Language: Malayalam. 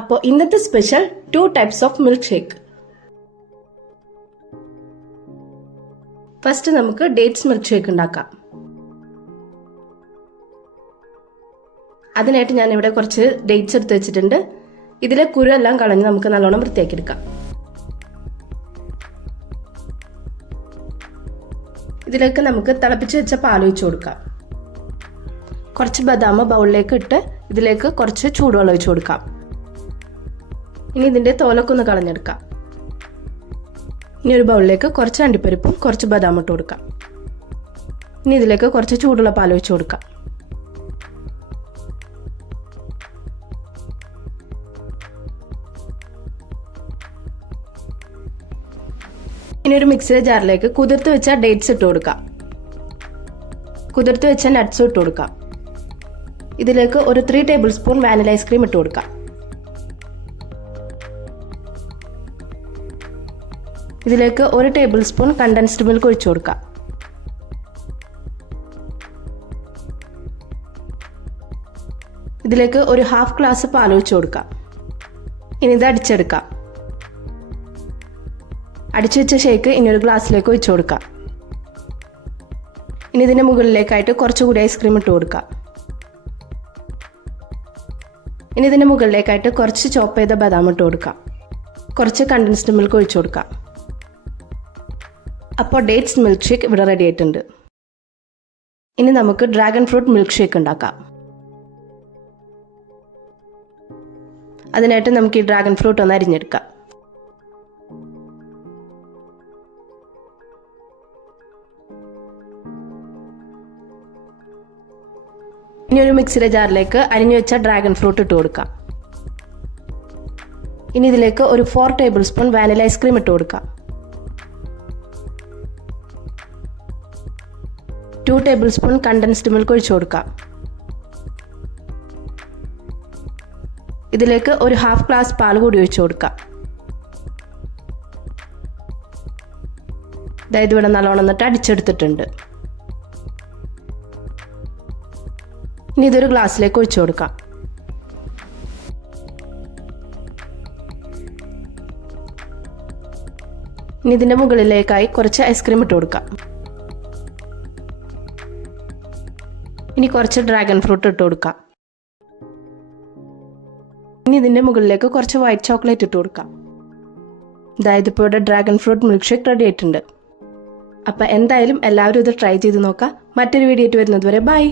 അപ്പോൾ ഇന്നത്തെ special 2 types of milk shake. First നമുക്ക് ഡേറ്റ്സ് മിൽക്ക് ഷേക്ക് ഉണ്ടാക്കാം. അതിനായിട്ട് ഞാൻ ഇവിടെ കുറച്ച് ഡേറ്റ്സ് എടുത്ത് വെച്ചിട്ടുണ്ട്. ഇതിലെ കുരു എല്ലാം കളഞ്ഞ് നമുക്ക് നല്ലോണം വൃത്തിയാക്കി എടുക്കാം. ഇതിലേക്ക് നമുക്ക് തിളപ്പിച്ച് വെച്ച പാൽ ഒഴിച്ചു കൊടുക്കാം. കുറച്ച് ബദാം ബൗളിലേക്ക് ഇട്ട് ഇതിലേക്ക് കുറച്ച് ചൂടുവെള്ളം ഒഴിച്ചു കൊടുക്കാം. ഇനി ഇതിന്റെ തോലൊക്കെ ഒന്ന് കളഞ്ഞെടുക്കാം. ഇനി ഒരു ബൗളിലേക്ക് കുറച്ച് അണ്ടിപ്പരിപ്പും കുറച്ച് ബദാം ഇട്ട് കൊടുക്കാം. ഇനി ഇതിലേക്ക് കുറച്ച് ചൂടുള്ള പാൽ ഒഴിച്ചു കൊടുക്കാം. ഇനി ഒരു മിക്സിയുടെ ജാറിലേക്ക് കുതിർത്ത് വെച്ച ഡേറ്റ്സ് ഇട്ട് കൊടുക്കാം. കുതിർത്ത് വെച്ച നട്ട്സ് ഇട്ട് കൊടുക്കാം. ഇതിലേക്ക് ഒരു 3 ടേബിൾ സ്പൂൺ വാനില ഐസ്ക്രീം ഇട്ട് കൊടുക്കാം. ഇതിലേക്ക് 1 ടേബിൾ സ്പൂൺ കണ്ടൻസ്ഡ് മിൽക്ക് ഒഴിച്ചു കൊടുക്കാം. ഇതിലേക്ക് ഒരു 1/2 ഗ്ലാസ് പാൽ ഒഴിച്ചു കൊടുക്കാം. ഇനി ഇത് അടിച്ചെടുക്കാം. അടിച്ചു വെച്ച ഷേക്ക് ഇനി ഒരു ഗ്ലാസ്സിലേക്ക് ഒഴിച്ചു കൊടുക്കാം. ഇനി ഇതിന്റെ മുകളിലേക്കായിട്ട് കുറച്ചുകൂടി ഐസ്ക്രീം ഇട്ട് കൊടുക്കാം. ഇനി ഇതിന്റെ മുകളിലേക്കായിട്ട് കുറച്ച് ചോപ്പ് ചെയ്ത ബദാം ഇട്ട് കൊടുക്കാം. കുറച്ച് കണ്ടൻസ്ഡ് മിൽക്ക് ഒഴിച്ചു കൊടുക്കാം. അപ്പോൾ ഡേറ്റ്സ് മിൽക്ക് ഷേക്ക് ഇവിടെ റെഡി ആയിട്ടുണ്ട്. ഇനി നമുക്ക് ഡ്രാഗൺ ഫ്രൂട്ട് മിൽക്ക് ഷേക്ക് ഉണ്ടാക്കാം. അതിനായിട്ട് നമുക്ക് ഈ ഡ്രാഗൺ ഫ്രൂട്ട് ഒന്ന് അരിഞ്ഞെടുക്കാം. ഇനി ഒരു മിക്സിയുടെ ജാറിലേക്ക് അരിഞ്ഞു വെച്ച ഡ്രാഗൺ ഫ്രൂട്ട് ഇട്ട് കൊടുക്കാം. ഇനി ഇതിലേക്ക് ഒരു 4 ടേബിൾ സ്പൂൺ വാനില ഐസ്ക്രീം ഇട്ട് കൊടുക്കാം. 2 ടേബിൾ സ്പൂൺ കണ്ടൻസ്ഡ് മിൽക്ക് ഒഴിച്ചു കൊടുക്കാം. ഇതിലേക്ക് ഒരു 1/2 ഗ്ലാസ് പാൽ കൂടി ഒഴിച്ചു കൊടുക്കാം. ഇത് ഇവിടെ നല്ലോണം എന്നിട്ട് അടിച്ചെടുത്തിട്ടുണ്ട്. ഇനി ഇതൊരു ഗ്ലാസ്സിലേക്ക് ഒഴിച്ചു കൊടുക്കാം. ഇനി ഇതിന്റെ മുകളിലേക്കായി കുറച്ച് ഐസ്ക്രീം ഇട്ട് കൊടുക്കാം. ഇനി കുറച്ച് ഡ്രാഗൺ ഫ്രൂട്ട് ഇട്ട് കൊടുക്കാം. ഇനി ഇതിന്റെ മുകളിലേക്ക് കുറച്ച് വൈറ്റ് ചോക്ലേറ്റ് ഇട്ട് കൊടുക്കാം. ഇപ്പോൾ ഇവിടെ dragon fruit milk shake ready ആയിട്ടുണ്ട്. അപ്പം എന്തായാലും എല്ലാവരും ഇത് ട്രൈ ചെയ്ത് നോക്കാം. മറ്റൊരു വീഡിയോ ആയിട്ട് വരുന്നത് വരെ ബൈ.